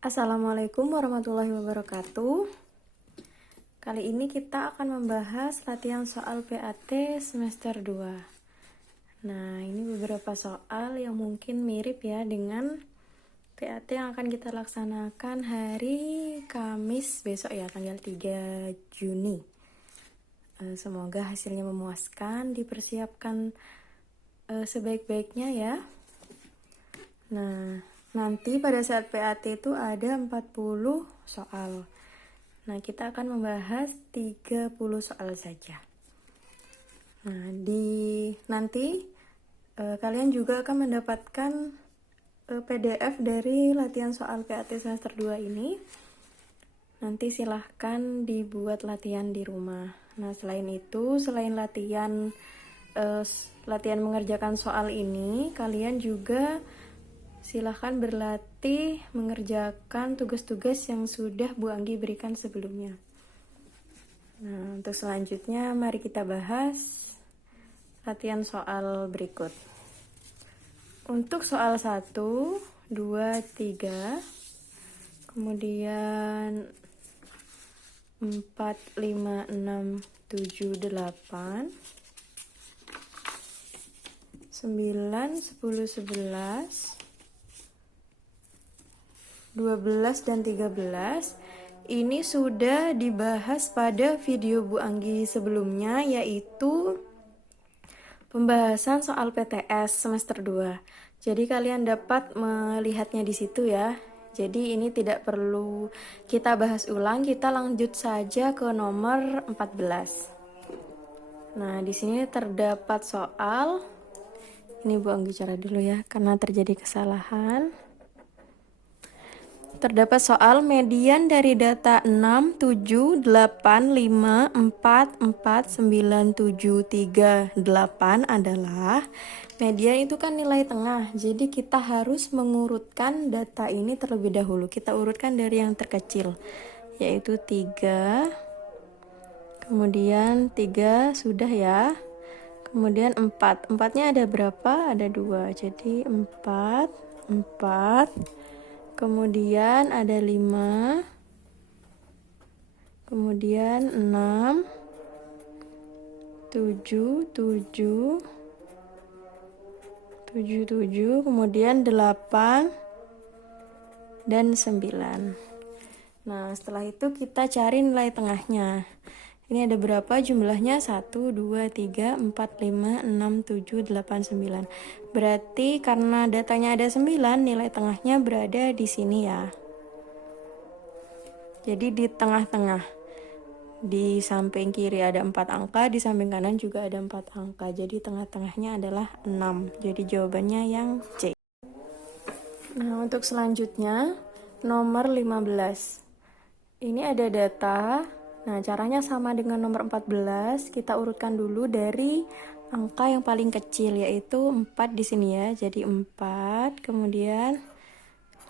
Assalamualaikum warahmatullahi wabarakatuh. Kali ini kita akan membahas latihan soal PAT semester 2. Nah, ini beberapa soal yang mungkin mirip ya dengan PAT yang akan kita laksanakan hari Kamis besok ya, tanggal 3 Juni. Semoga hasilnya memuaskan, dipersiapkan sebaik-baiknya ya. Nah, nanti pada saat PAT itu ada 40 soal. Nah, kita akan membahas 30 soal saja. Nah, nanti kalian juga akan mendapatkan PDF dari latihan soal PAT semester 2 ini. Nanti silahkan dibuat latihan di rumah. Nah, selain itu, selain latihan mengerjakan soal ini, kalian juga silahkan berlatih mengerjakan tugas-tugas yang sudah Bu Anggi berikan sebelumnya. Nah, untuk selanjutnya mari kita bahas latihan soal berikut. Untuk soal 1, 2, 3, kemudian 4, 5, 6, 7, 8, 9, 10, 11, 12 dan 13 ini sudah dibahas pada video Bu Anggi sebelumnya, yaitu pembahasan soal PTS semester 2. Jadi kalian dapat melihatnya di situ ya. Jadi ini tidak perlu kita bahas ulang, kita lanjut saja ke nomor 14. Nah, di sini terdapat soal, ini Bu Anggi cara dulu ya karena terjadi kesalahan. Terdapat soal median dari data 6, 7, 8, 5, 4, 4, 9, 7, 3, 8 adalah median itu kan nilai tengah. Jadi kita harus mengurutkan data ini terlebih dahulu. Kita urutkan dari yang terkecil, yaitu 3. Kemudian 3 sudah ya. Kemudian 4. 4-nya ada berapa? Ada 2. Jadi 4, 4. Kemudian ada 5, kemudian 6, 7, 7, 7, 7, kemudian 8, dan 9. Nah, setelah itu kita cari nilai tengahnya. Ini ada berapa jumlahnya? 1, 2, 3, 4, 5, 6, 7, 8, 9. Berarti karena datanya ada 9, nilai tengahnya berada di sini ya. Jadi di tengah-tengah. Di samping kiri ada 4 angka, di samping kanan juga ada 4 angka. Jadi tengah-tengahnya adalah 6. Jadi jawabannya yang C. Nah, untuk selanjutnya nomor 15. Ini ada data. Nah, caranya sama dengan nomor 14. Kita urutkan dulu dari angka yang paling kecil, yaitu 4 di sini ya. Jadi 4, kemudian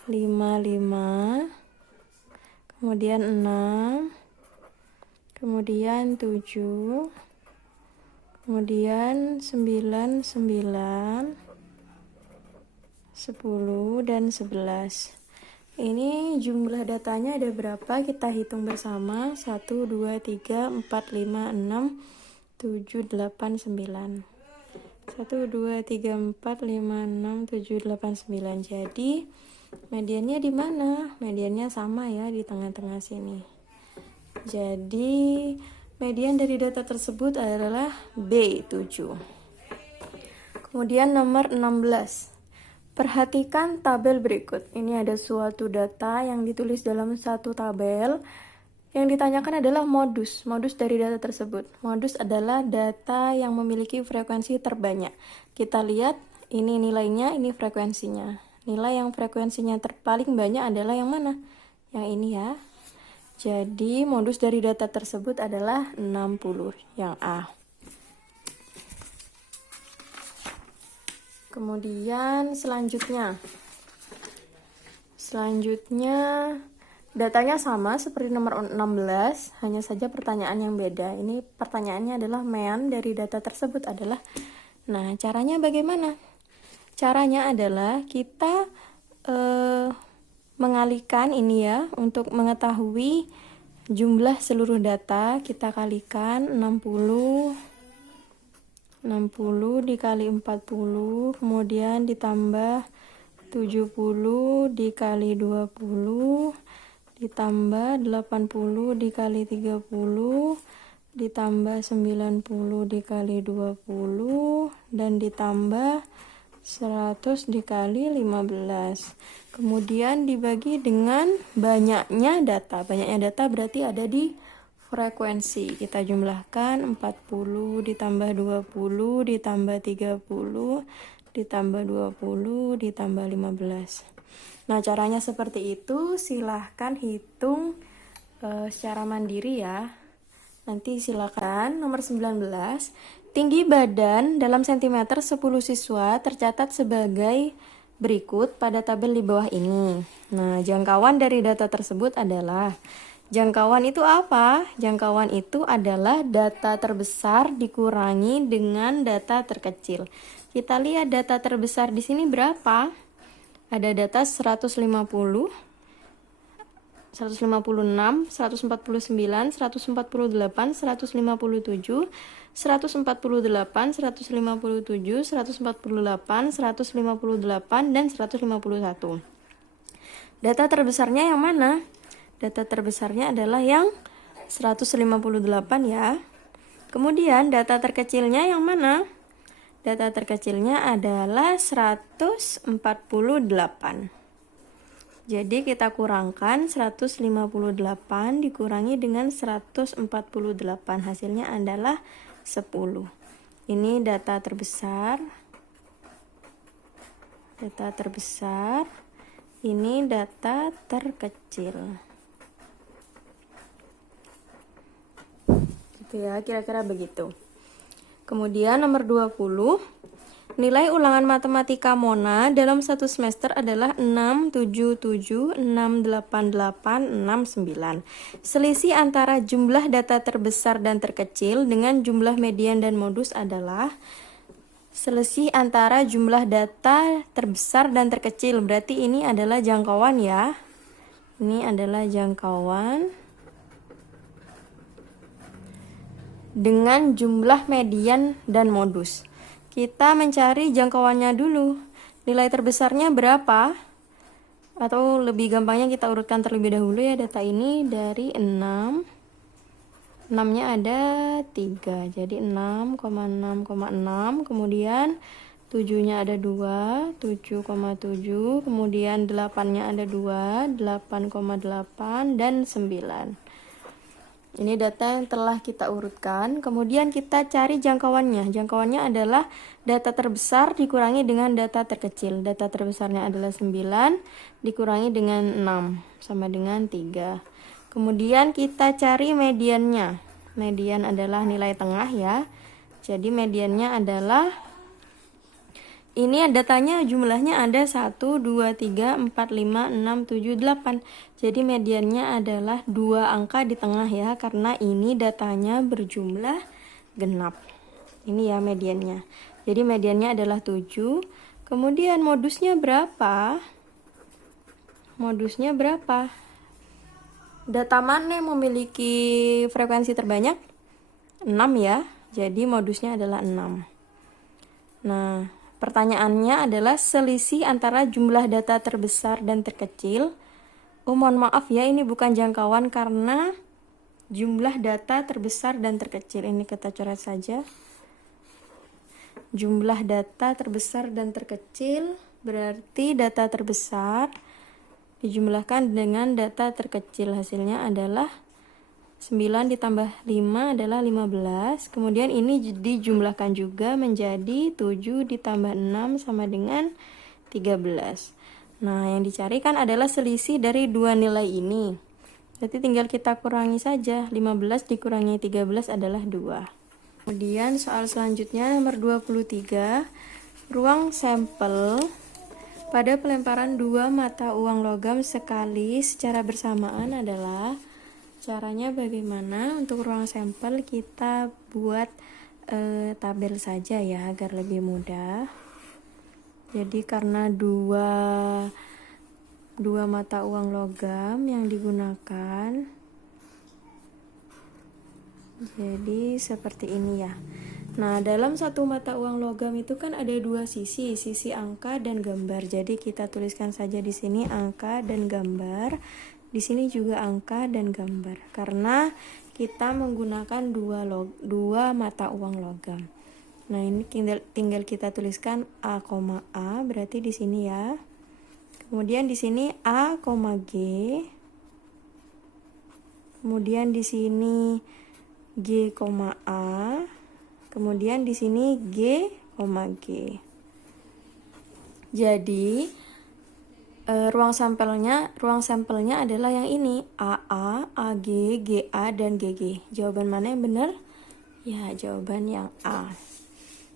5, 5, kemudian 6, kemudian 7, kemudian 9, 9, 10, dan 11. Ini jumlah datanya ada berapa? Kita hitung bersama. 1, 2, 3, 4, 5, 6, 7, 8, 9. 1, 2, 3, 4, 5, 6, 7, 8, 9. Jadi mediannya di mana? Mediannya sama ya, di tengah-tengah sini. Jadi median dari data tersebut adalah B7. Kemudian nomor 16. Perhatikan tabel berikut. Ini ada suatu data yang ditulis dalam satu tabel. Yang ditanyakan adalah modus dari data tersebut. Modus adalah data yang memiliki frekuensi terbanyak. Kita lihat, ini nilainya, ini frekuensinya. Nilai yang frekuensinya paling banyak adalah yang mana? Yang ini ya. Jadi modus dari data tersebut adalah 60, yang A. Kemudian selanjutnya datanya sama seperti nomor 16, hanya saja pertanyaan yang beda. Ini pertanyaannya adalah mean dari data tersebut adalah. Nah, caranya bagaimana? Caranya adalah kita mengalikan ini ya, untuk mengetahui jumlah seluruh data, kita kalikan 60 dikali 40, kemudian ditambah 70 dikali 20, ditambah 80 dikali 30, ditambah 90 dikali 20, dan ditambah 100 dikali 15. Kemudian dibagi dengan banyaknya data. Banyaknya data berarti ada di frekuensi. Kita jumlahkan 40 ditambah 20 ditambah 30 ditambah 20 ditambah 15. Nah, caranya seperti itu. Silahkan hitung secara mandiri ya. Nanti silakan. Nomor 19. Tinggi badan dalam sentimeter 10 siswa tercatat sebagai berikut pada tabel di bawah ini. Nah, jangkauan dari data tersebut adalah, jangkauan itu apa? Jangkauan itu adalah data terbesar dikurangi dengan data terkecil. Kita lihat data terbesar di sini berapa? Ada data 150, 156, 149, 148, 157, 148, 157, 148, 158, dan 151. Data terbesarnya yang mana? Data terbesarnya adalah yang 158 ya. Kemudian data terkecilnya yang mana? Data terkecilnya adalah 148. Jadi kita kurangkan 158 dikurangi dengan 148. Hasilnya adalah 10. Ini data terbesar. Data terbesar. Ini data terkecil. Gitu ya, kira-kira begitu. Kemudian nomor 20, nilai ulangan matematika Mona dalam satu semester adalah 677, 688, 69. Selisih antara jumlah data terbesar dan terkecil dengan jumlah median dan modus adalah selisih antara jumlah data terbesar dan terkecil. Berarti ini adalah jangkauan ya. Ini adalah jangkauan dengan jumlah median dan modus. Kita mencari jangkauannya dulu. Nilai terbesarnya berapa? Atau lebih gampangnya kita urutkan terlebih dahulu ya data ini dari 6. 6-nya ada 3. Jadi 6,6,6. Kemudian 7-nya ada 2, 7,7. Kemudian 8-nya ada 2, 8,8, dan 9. Ini data yang telah kita urutkan. Kemudian kita cari jangkauannya. Jangkauannya adalah data terbesar dikurangi dengan data terkecil. Data terbesarnya adalah 9 dikurangi dengan 6 sama dengan 3. Kemudian kita cari mediannya. Median adalah nilai tengah ya. Jadi mediannya adalah, ini datanya jumlahnya ada 1, 2, 3, 4, 5, 6, 7, 8. Jadi mediannya adalah 2 angka di tengah ya, karena ini datanya berjumlah genap. Ini ya mediannya. Jadi mediannya adalah 7. Kemudian modusnya berapa? Modusnya berapa? Data mana yang memiliki frekuensi terbanyak? 6 ya. Jadi modusnya adalah 6. Nah, pertanyaannya adalah selisih antara jumlah data terbesar dan terkecil. Oh, mohon maaf ya, ini bukan jangkauan karena jumlah data terbesar dan terkecil. Ini kita coret saja. Jumlah data terbesar dan terkecil berarti data terbesar dijumlahkan dengan data terkecil. Hasilnya adalah 9 ditambah 5 adalah 15. Kemudian ini dijumlahkan juga menjadi 7 ditambah 6 sama dengan 13. Nah, yang dicarikan adalah selisih dari dua nilai ini. Jadi tinggal kita kurangi saja. 15 dikurangi 13 adalah 2. Kemudian soal selanjutnya nomor 23. Ruang sampel pada pelemparan 2 mata uang logam sekali secara bersamaan adalah, caranya bagaimana? Untuk ruang sampel kita buat tabel saja ya agar lebih mudah. Jadi karena 2 dua mata uang logam yang digunakan. Jadi seperti ini ya. Nah, dalam satu mata uang logam itu kan ada dua sisi, sisi angka dan gambar. Jadi kita tuliskan saja di sini angka dan gambar. Di sini juga angka dan gambar. Karena kita menggunakan dua mata uang logam. Nah, ini tinggal kita tuliskan A, A, berarti di sini ya. Kemudian di sini A, G. Kemudian di sini G, A. Kemudian di sini G, G. Jadi ruang sampelnya adalah yang ini, AA, AG, GA, dan GG. Jawaban mana yang benar? Ya, jawaban yang A.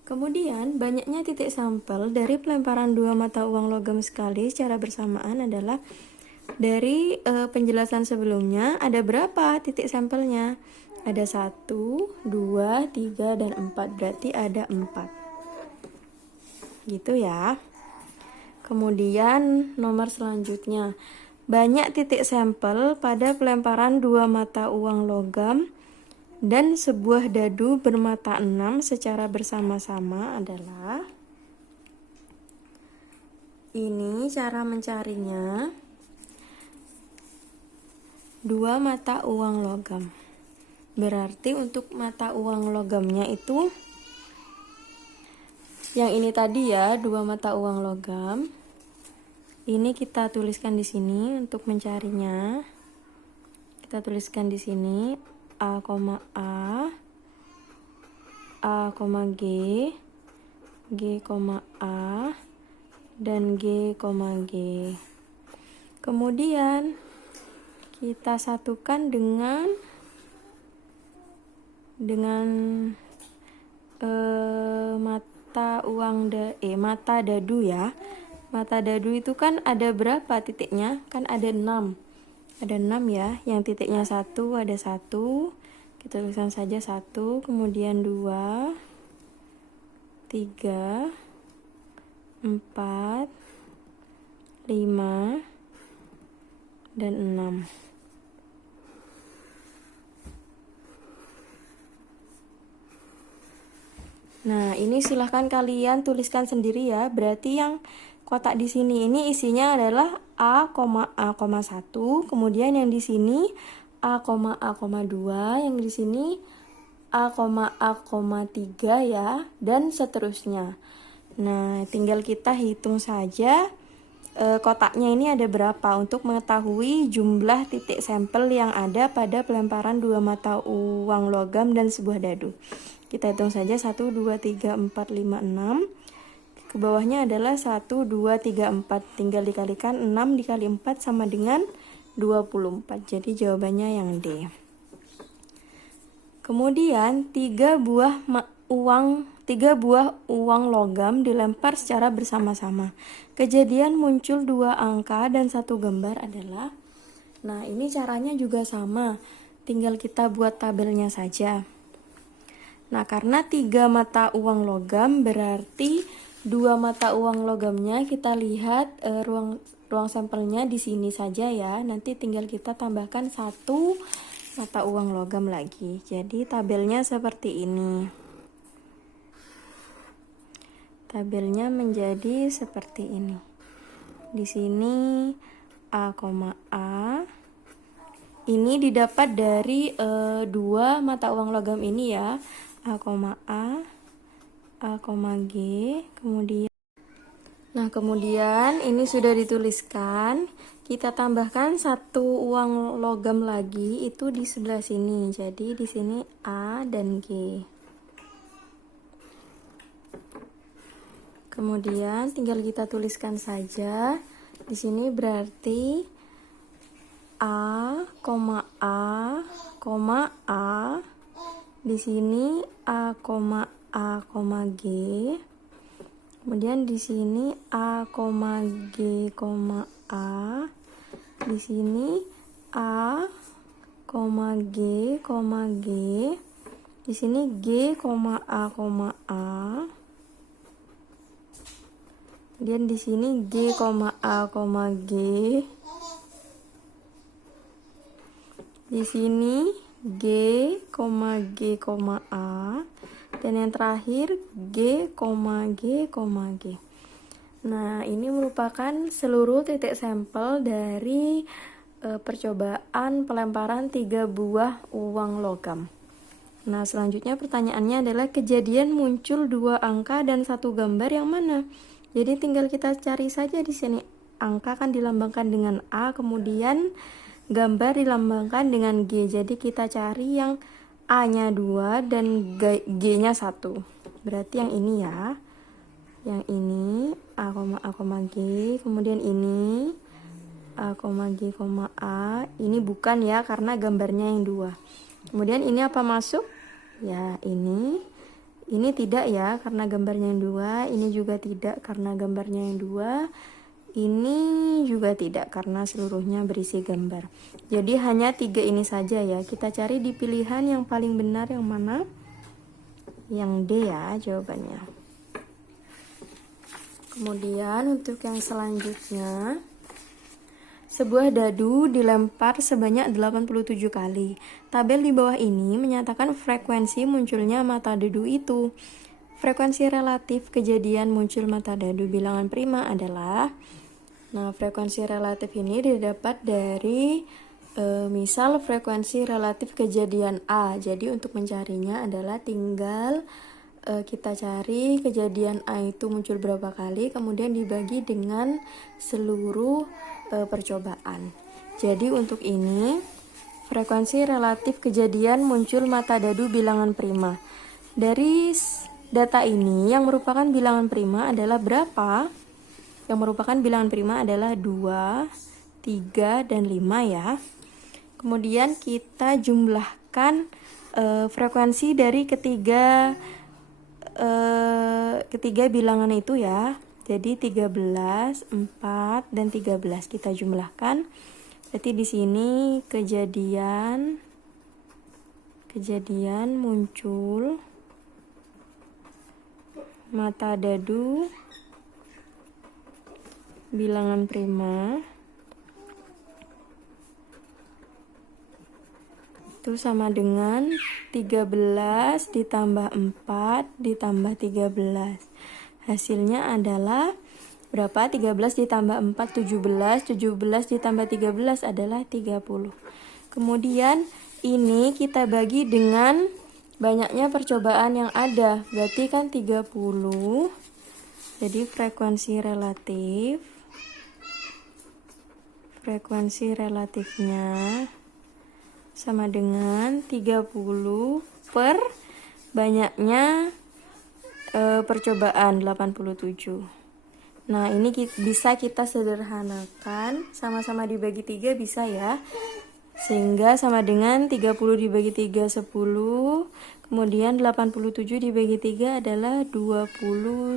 Kemudian, banyaknya titik sampel dari pelemparan dua mata uang logam sekali secara bersamaan adalah dari penjelasan sebelumnya, ada berapa titik sampelnya? Ada 1, 2, 3, dan 4. Berarti ada 4. Gitu ya. Kemudian nomor selanjutnya, banyak titik sampel pada pelemparan dua mata uang logam dan sebuah dadu bermata 6 secara bersama-sama adalah, ini cara mencarinya, dua mata uang logam. Berarti untuk mata uang logamnya itu yang ini tadi ya, dua mata uang logam. Ini kita tuliskan di sini untuk mencarinya. Kita tuliskan di sini A, A, G, G, A, dan G, G. Kemudian kita satukan dengan mata dadu ya. Mata dadu itu kan ada berapa titiknya? Kan ada 6. Ada 6 ya. Yang titiknya 1 ada 1. Kita tuliskan saja 1, kemudian 2, 3, 4, 5, dan 6. Nah, ini silahkan kalian tuliskan sendiri ya. Berarti yang kotak di sini ini isinya adalah A, 1, kemudian yang di sini A, 2, yang di sini A, 3 ya, dan seterusnya. Nah, tinggal kita hitung saja kotaknya ini ada berapa untuk mengetahui jumlah titik sampel yang ada pada pelemparan dua mata uang logam dan sebuah dadu. Kita hitung saja 1, 2, 3, 4, 5, 6. Ke bawahnya adalah 1, 2, 3, 4. Tinggal dikalikan 6 dikali 4 sama dengan 24. Jadi jawabannya yang D. Kemudian 3 buah uang logam dilempar secara bersama-sama. Kejadian muncul 2 angka dan 1 gambar adalah, nah ini caranya juga sama. Tinggal kita buat tabelnya saja. Nah, karena 3 mata uang logam berarti 2 mata uang logamnya kita lihat ruang sampelnya di sini saja ya. Nanti tinggal kita tambahkan 1 mata uang logam lagi. Jadi tabelnya seperti ini. Tabelnya menjadi seperti ini. Di sini A, A. Ini didapat dari 2 mata uang logam ini ya. A, G, kemudian ini sudah dituliskan. Kita tambahkan 1 uang logam lagi itu di sebelah sini. Jadi di sini A dan G. Kemudian tinggal kita tuliskan saja. Di sini berarti A, A. Di sini A, G. Kemudian di sini A, G, A. Di sini A, G, G. Di sini G, A, A. Kemudian di sini G, A, G. Di sini G, G, A. Dan yang terakhir G, G. Nah, ini merupakan seluruh titik sampel dari percobaan pelemparan 3 buah uang logam. Nah, selanjutnya pertanyaannya adalah kejadian muncul 2 angka dan 1 gambar yang mana? Jadi tinggal kita cari saja di sini. Angka kan dilambangkan dengan A, kemudian gambar dilambangkan dengan G. Jadi kita cari yang A-nya 2 dan G-nya 1. Berarti yang ini ya. Yang ini A, G, kemudian ini A, G, A. Ini bukan ya, karena gambarnya yang 2. Kemudian ini apa masuk? Ya, ini tidak ya, karena gambarnya yang 2. Ini juga tidak, karena gambarnya yang 2. Ini juga tidak, karena seluruhnya berisi gambar. Jadi hanya 3 ini saja ya. Kita cari di pilihan yang paling benar yang mana? Yang D ya jawabannya. Kemudian untuk yang selanjutnya, sebuah dadu dilempar sebanyak 87 kali. Tabel di bawah ini menyatakan frekuensi munculnya mata dadu itu. Frekuensi relatif kejadian muncul mata dadu bilangan prima adalah, nah frekuensi relatif ini didapat dari misal frekuensi relatif kejadian A. Jadi untuk mencarinya adalah tinggal kita cari kejadian A itu muncul berapa kali, kemudian dibagi dengan seluruh percobaan. Jadi untuk ini frekuensi relatif kejadian muncul mata dadu bilangan prima. Dari data ini yang merupakan bilangan prima adalah berapa? Yang merupakan bilangan prima adalah 2, 3, dan 5 ya. Kemudian kita jumlahkan frekuensi dari ketiga bilangan itu ya. Jadi 13, 4, dan 13 kita jumlahkan. Berarti di sini kejadian muncul mata dadu bilangan prima itu sama dengan 13 ditambah 4 ditambah 13. Hasilnya adalah berapa? 13 ditambah 4, 17. 17 ditambah 13 adalah 30. Kemudian ini kita bagi dengan banyaknya percobaan yang ada. Berarti kan 30. Jadi frekuensi relatifnya sama dengan 30 per banyaknya percobaan 87. Nah ini bisa kita sederhanakan, sama-sama dibagi 3 bisa ya, sehingga sama dengan 30 dibagi 3 10, kemudian 87 dibagi 3 adalah 29.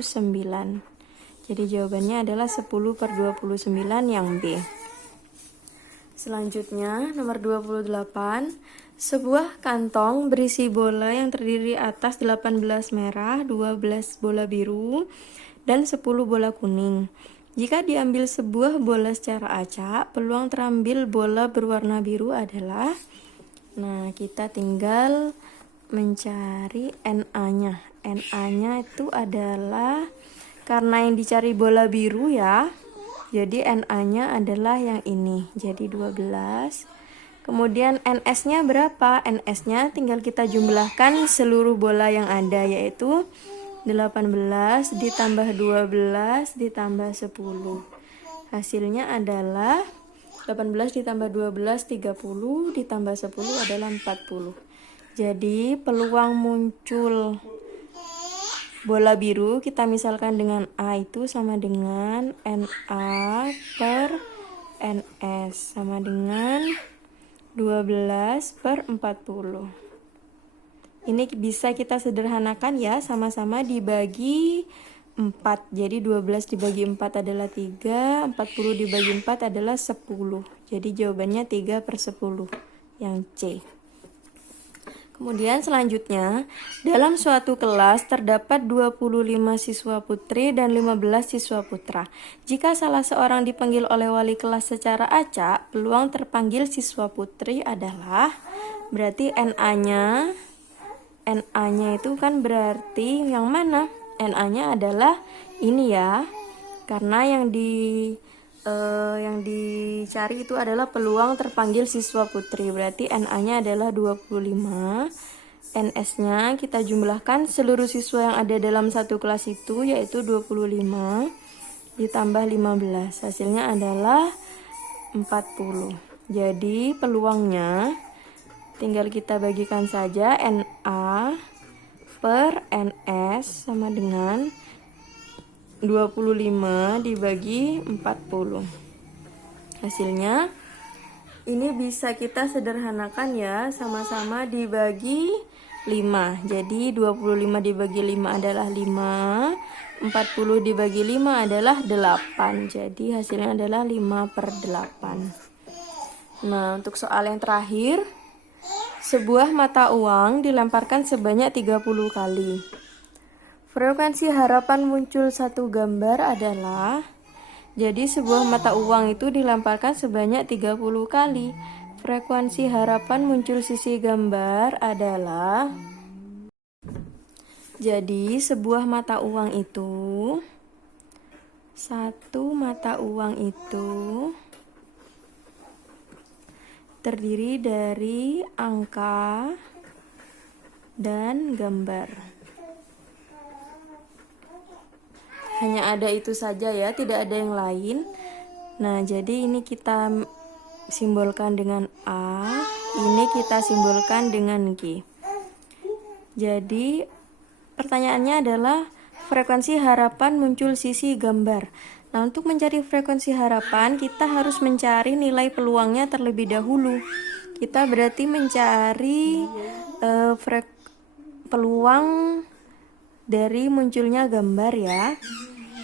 Jadi jawabannya adalah 10 per 29 yang B. Selanjutnya, nomor 28, sebuah kantong berisi bola yang terdiri atas 18 merah, 12 bola biru, dan 10 bola kuning. Jika diambil sebuah bola secara acak, peluang terambil bola berwarna biru adalah, nah kita tinggal mencari NA-nya. NA-nya itu adalah, karena yang dicari bola biru ya, jadi NA-nya adalah yang ini, jadi 12. Kemudian NS-nya berapa? NS-nya tinggal kita jumlahkan seluruh bola yang ada, yaitu 18 ditambah 12 ditambah 10. Hasilnya adalah 18 ditambah 12, 30, ditambah 10 adalah 40. Jadi peluang muncul bola biru kita misalkan dengan A itu sama dengan NA per NS sama dengan 12 per 40. Ini bisa kita sederhanakan ya, sama-sama dibagi 4. Jadi 12 dibagi 4 adalah 3, 40 dibagi 4 adalah 10. Jadi jawabannya 3 per 10 yang C. Kemudian selanjutnya, dalam suatu kelas terdapat 25 siswa putri dan 15 siswa putra. Jika salah seorang dipanggil oleh wali kelas secara acak, peluang terpanggil siswa putri adalah, berarti NA-nya itu kan berarti yang mana? NA-nya adalah ini ya, karena yang dicari itu adalah peluang terpanggil siswa putri. Berarti NA-nya adalah 25. NS-nya kita jumlahkan seluruh siswa yang ada dalam satu kelas itu, yaitu 25 ditambah 15. Hasilnya adalah 40. Jadi peluangnya tinggal kita bagikan saja, NA per NS sama dengan 25 dibagi 40. Hasilnya ini bisa kita sederhanakan ya, sama-sama dibagi 5. Jadi 25 dibagi 5 adalah 5, 40 dibagi 5 adalah 8. Jadi hasilnya adalah 5/8. Nah, untuk soal yang terakhir, sebuah mata uang dilemparkan sebanyak 30 kali. Frekuensi harapan muncul satu gambar adalah, jadi sebuah mata uang itu dilemparkan sebanyak 30 kali. Frekuensi harapan muncul sisi gambar adalah, jadi sebuah mata uang itu, satu mata uang itu terdiri dari angka dan gambar. Hanya ada itu saja ya, tidak ada yang lain. Nah, jadi ini kita simbolkan dengan A, ini kita simbolkan dengan G. Jadi pertanyaannya adalah frekuensi harapan muncul sisi gambar. Nah, untuk mencari frekuensi harapan kita harus mencari nilai peluangnya terlebih dahulu. Kita berarti mencari peluang dari munculnya gambar ya.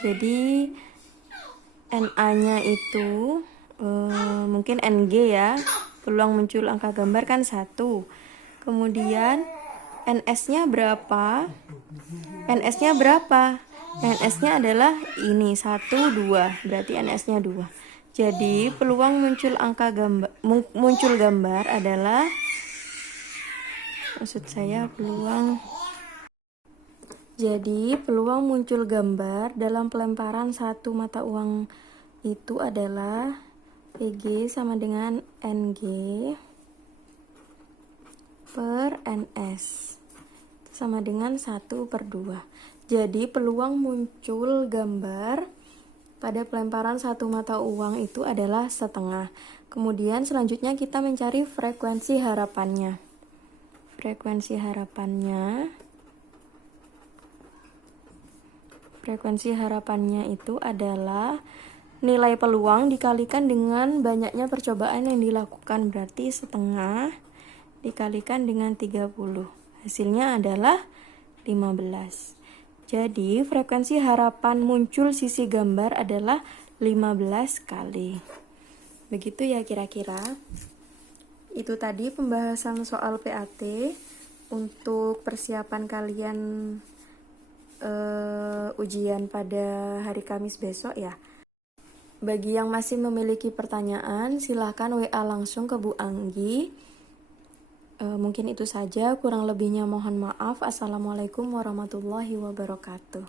Jadi NA-nya itu mungkin NG ya, peluang muncul angka gambar kan 1. Kemudian NS-nya berapa? NS-nya berapa? NS-nya adalah ini 1, 2, berarti NS-nya 2. Jadi peluang muncul gambar adalah, maksud saya jadi peluang muncul gambar dalam pelemparan satu mata uang itu adalah PG sama dengan NG per NS sama dengan 1/2. Jadi peluang muncul gambar pada pelemparan satu mata uang itu adalah setengah. Kemudian selanjutnya kita mencari frekuensi harapannya. Frekuensi harapannya itu adalah nilai peluang dikalikan dengan banyaknya percobaan yang dilakukan, berarti setengah dikalikan dengan 30. Hasilnya adalah 15. Jadi frekuensi harapan muncul sisi gambar adalah 15 kali. Begitu ya kira-kira. Itu tadi pembahasan soal PAT untuk persiapan kalian ujian pada hari Kamis besok ya. Bagi yang masih memiliki pertanyaan, silahkan WA langsung ke Bu Anggi. Mungkin itu saja, kurang lebihnya mohon maaf. Assalamualaikum warahmatullahi wabarakatuh.